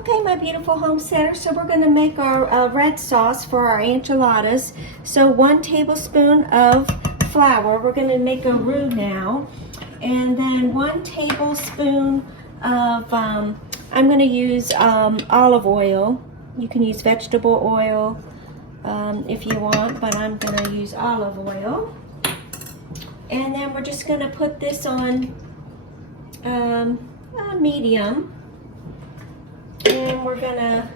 Okay, my beautiful homesteaders, so we're going to make our red sauce for our enchiladas. So 1 tablespoon of flour. We're going to make a roux now. And then 1 tablespoon of, I'm going to use olive oil. You can use vegetable oil if you want, but I'm going to use olive oil. And then we're just going to put this on medium. And we're gonna,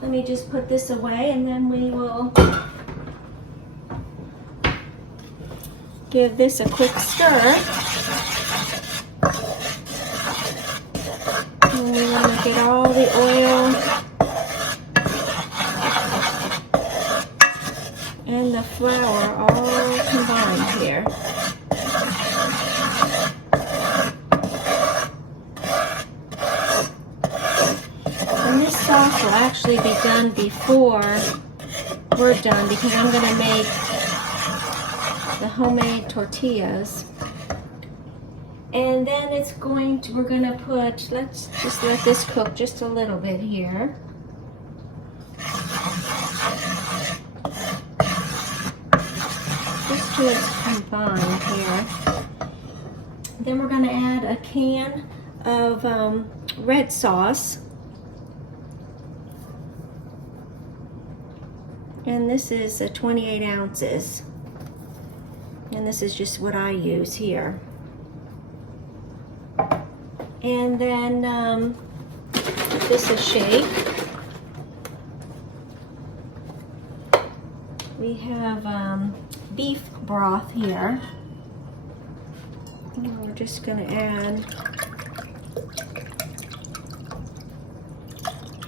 let me just put this away, and then we will give this a quick stir. And we want to get all the oil and the flour all combined here. And this sauce will actually be done before we're done, because I'm going to make the homemade tortillas. And then it's going to, we're going to put, let's just let this cook just a little bit here. Just till it's combined here. Then we're going to add a can of red sauce. And this is 28 ounces. And this is just what I use here. And then give this a shake. We have beef broth here. And we're just going to add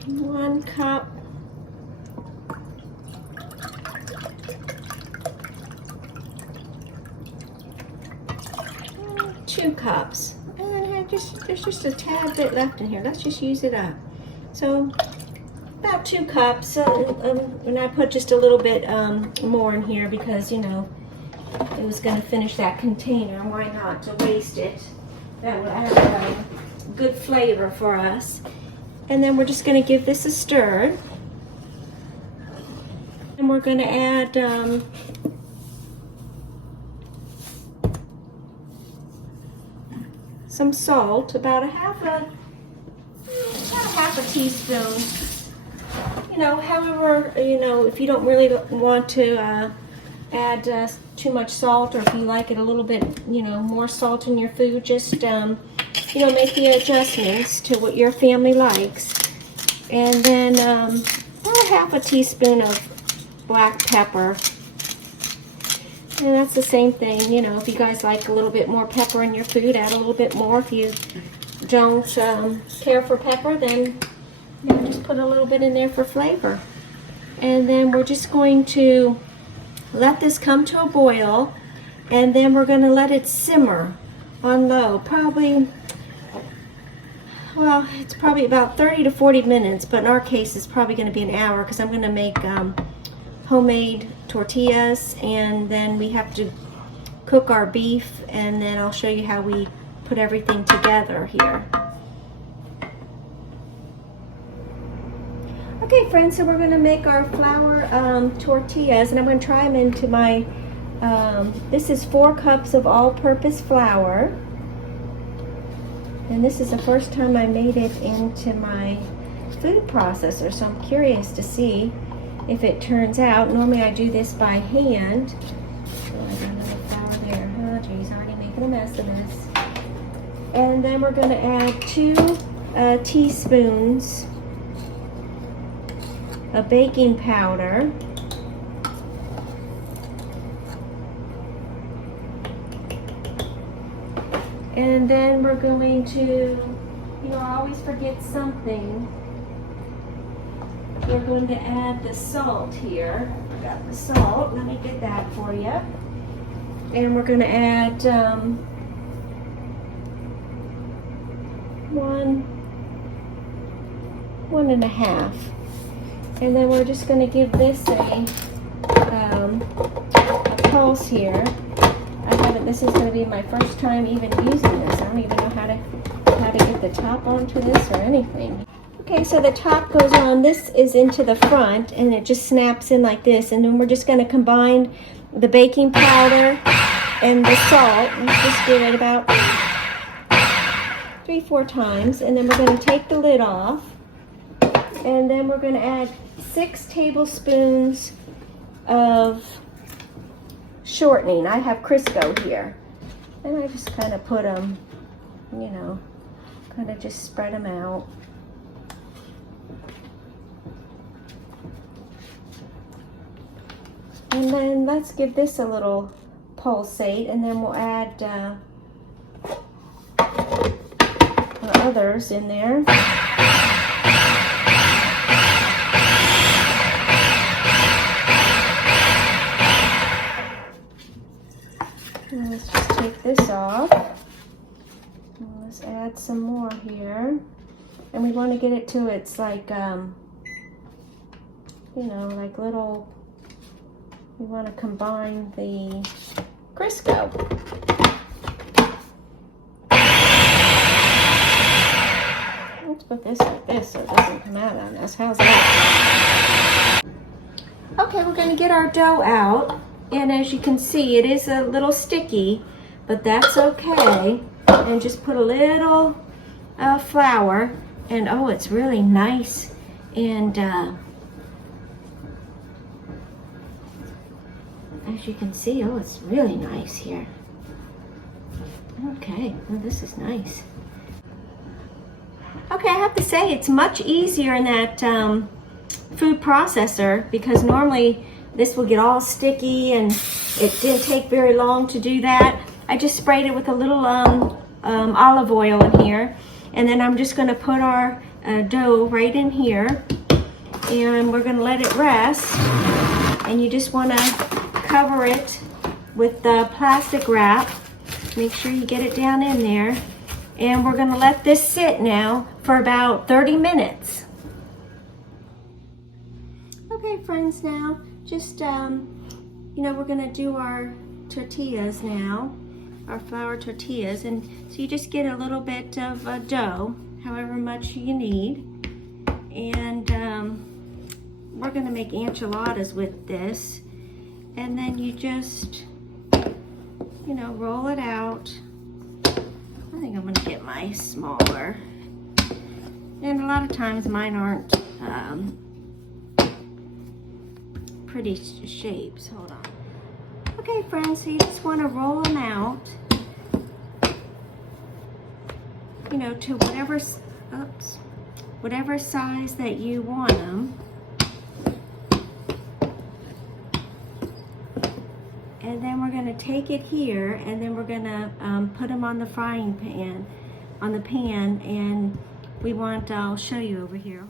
1 cup. 2 cups. And there's just a tad bit left in here. Let's just use it up. So about 2 cups. And I put just a little bit more in here because, you know, it was going to finish that container. Why not to waste it? That would add good flavor for us. And then we're just going to give this a stir. And we're going to add some salt, about a half a teaspoon. You know, however, you know, if you don't really want to add too much salt, or if you like it a little bit, you know, more salt in your food, just you know, make the adjustments to what your family likes. And then about half a teaspoon of black pepper. And that's the same thing, you know, if you guys like a little bit more pepper in your food, add a little bit more. If you don't care for pepper, then, you know, just put a little bit in there for flavor. And then we're just going to let this come to a boil, and then we're going to let it simmer on low. Probably, well, it's probably about 30 to 40 minutes, but in our case it's probably going to be an hour, because I'm going to make homemade tortillas, and then we have to cook our beef, and then I'll show you how we put everything together here. Okay friends, so we're going to make our flour tortillas, and I'm going to try them into my, this is 4 cups of all-purpose flour, and this is the first time I made it into my food processor, so I'm curious to see if it turns out. Normally I do this by hand. Oh, I got another flour there. Oh geez, already making a mess of this. And then we're going to add 2 teaspoons of baking powder. And then we're going to, you know, I always forget something. We're going to add the salt here. I got the salt. Let me get that for you. And we're going to add 1.5. And then we're just going to give this a pulse here. I haven't. This is going to be my first time even using this. I don't even know how to get the top onto this or anything. Okay, so the top goes on. This is into the front, and it just snaps in like this. And then we're just going to combine the baking powder and the salt. Let's just give it about 3-4 times. And then we're going to take the lid off. And then we're going to add 6 tablespoons of shortening. I have Crisco here. And I just kind of put them, you know, kind of just spread them out. And then let's give this a little pulsate, and then we'll add the others in there. And let's just take this off. And let's add some more here. And we want to get it to it's like, you know, like little. We want to combine the Crisco. Let's put this like this so it doesn't come out on us. How's that? Okay, we're going to get our dough out. And as you can see, it is a little sticky, but that's okay. And just put a little flour. And oh, it's really nice. And as you can see, oh, it's really nice here. Okay, well, this is nice. Okay, I have to say it's much easier in that food processor, because normally this will get all sticky, and it didn't take very long to do that. I just sprayed it with a little olive oil in here, and then I'm just going to put our dough right in here, and we're going to let it rest. And you just want to cover it with the plastic wrap. Make sure you get it down in there. And we're going to let this sit now for about 30 minutes. Okay, friends, now just, you know, we're going to do our tortillas now, our flour tortillas. And so you just get a little bit of dough, however much you need. And we're going to make enchiladas with this. And then you just, you know, roll it out. I think I'm going to get my smaller. And a lot of times mine aren't pretty shapes. Hold on. Okay, friends, so you just want to roll them out, you know, to whatever size that you want them. And then we're going to take it here, and then we're going to put them on the frying pan, and we want, I'll show you over here.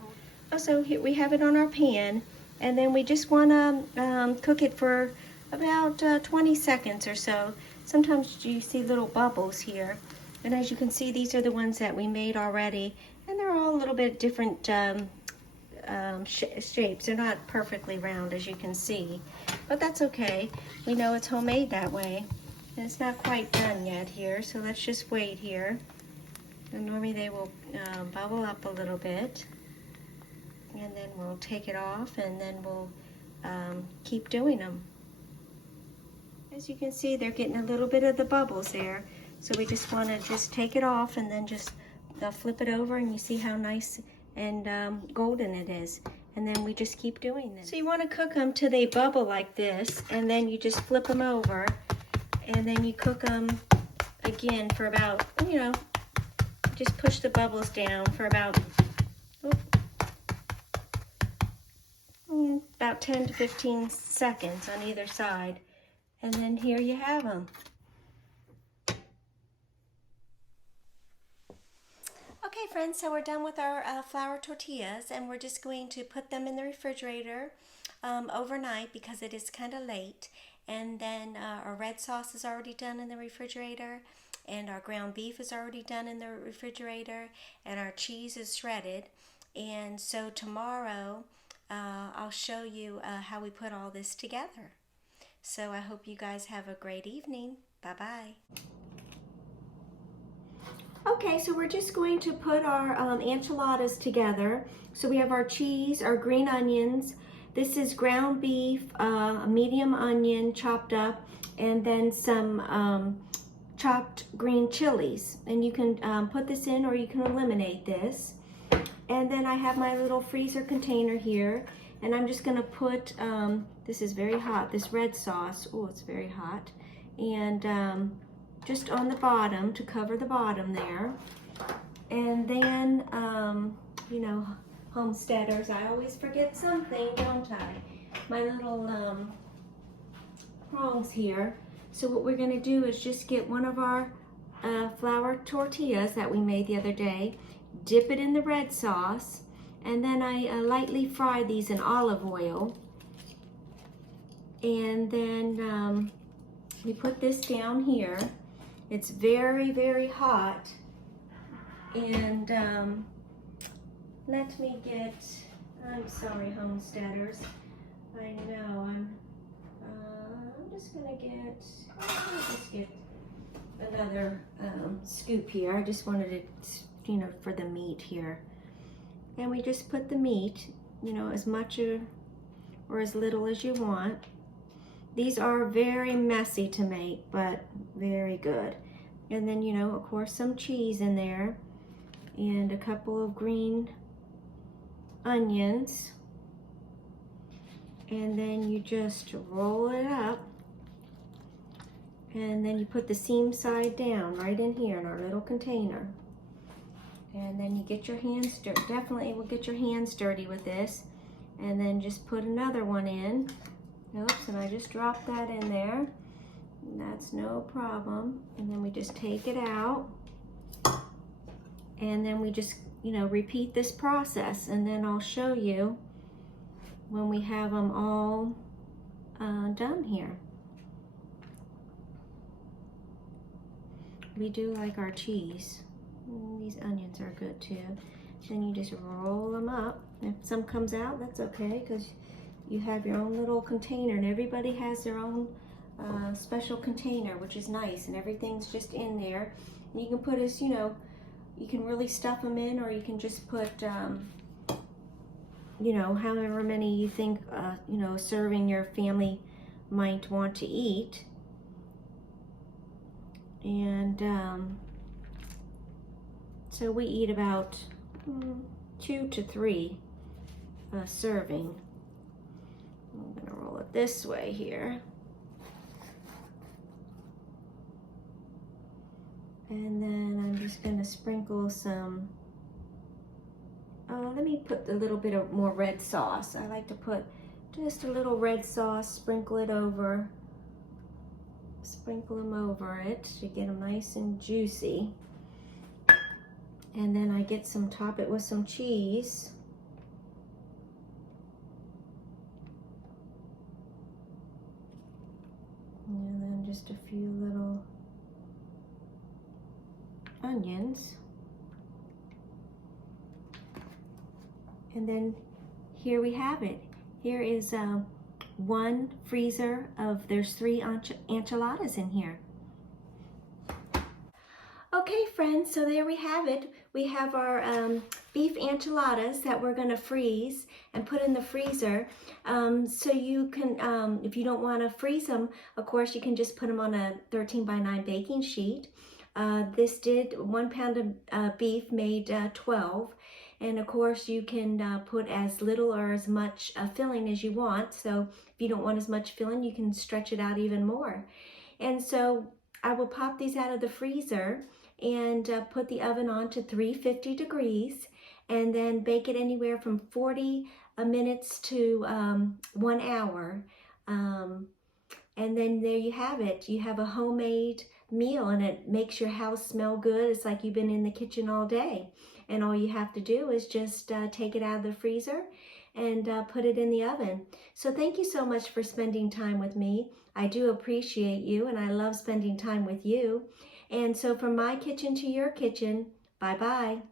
So here we have it on our pan, and then we just want to cook it for about 20 seconds or so. Sometimes you see little bubbles here, and as you can see, these are the ones that we made already, and they're all a little bit different shapes. They're not perfectly round, as you can see, but that's okay. We know it's homemade that way, and it's not quite done yet here, so let's just wait here. And normally they will bubble up a little bit, and then we'll take it off, and then we'll keep doing them. As you can see, they're getting a little bit of the bubbles there, so we just want to just take it off, and then just flip it over, and you see how nice and golden it is. And then we just keep doing this. So you want to cook them till they bubble like this, and then you just flip them over, and then you cook them again for about, you know, just push the bubbles down for about 10 to 15 seconds on either side. And then here you have them. Okay, friends, so we're done with our flour tortillas, and we're just going to put them in the refrigerator overnight because it is kind of late. And then our red sauce is already done in the refrigerator, and our ground beef is already done in the refrigerator, and our cheese is shredded. And so tomorrow I'll show you how we put all this together. So I hope you guys have a great evening. Bye-bye. Okay, so we're just going to put our enchiladas together. So we have our cheese, our green onions. This is ground beef, a medium onion chopped up, and then some chopped green chilies. And you can put this in or you can eliminate this. And then I have my little freezer container here. And I'm just gonna put, this is very hot, this red sauce. Oh, it's very hot. And just on the bottom to cover the bottom there. And then, you know, homesteaders, I always forget something, don't I? My little prongs here. So what we're gonna do is just get one of our flour tortillas that we made the other day, dip it in the red sauce, and then I lightly fry these in olive oil. And then we put this down here. It's very, very hot. And let me get, I'm sorry, homesteaders. I know, I'm just gonna get, I'll just get another scoop here. I just wanted it, you know, for the meat here. And we just put the meat, you know, as much or as little as you want. These are very messy to make, but very good. And then, you know, of course, some cheese in there and a couple of green onions. And then you just roll it up. And then you put the seam side down right in here in our little container. And then you get your hands dirty. Definitely will get your hands dirty with this. And then just put another one in. Oops, and I just dropped that in there. That's no problem. And then we just take it out. And then we just, you know, repeat this process. And then I'll show you when we have them all done here. We do like our cheese. These onions are good too. Then you just roll them up. If some comes out, that's okay, because you have your own little container, and everybody has their own special container, which is nice, and everything's just in there. And you can put as, you know, you can really stuff them in, or you can just put, you know, however many you think, you know, serving your family might want to eat. And so we eat about 2 to 3 serving. I'm gonna roll it this way here. And then I'm just gonna sprinkle some, let me put a little bit of more red sauce. I like to put just a little red sauce, sprinkle them over it to get them nice and juicy. And then I get some, top it with some cheese. And then just a few little onions. And then here we have it. Here is one freezer of, there's 3 enchiladas in here. Okay friends, so there we have it. We have our beef enchiladas that we're gonna freeze and put in the freezer. So you can, if you don't wanna freeze them, of course you can just put them on a 13x9 baking sheet. This did 1 pound of beef made 12. And of course you can put as little or as much filling as you want. So if you don't want as much filling, you can stretch it out even more. And so I will pop these out of the freezer and put the oven on to 350 degrees and then bake it anywhere from 40 minutes to 1 hour. And then there you have it. You have a homemade meal and it makes your house smell good. It's like you've been in the kitchen all day. And all you have to do is just take it out of the freezer and put it in the oven. So thank you so much for spending time with me. I do appreciate you and I love spending time with you. And so from my kitchen to your kitchen, bye-bye.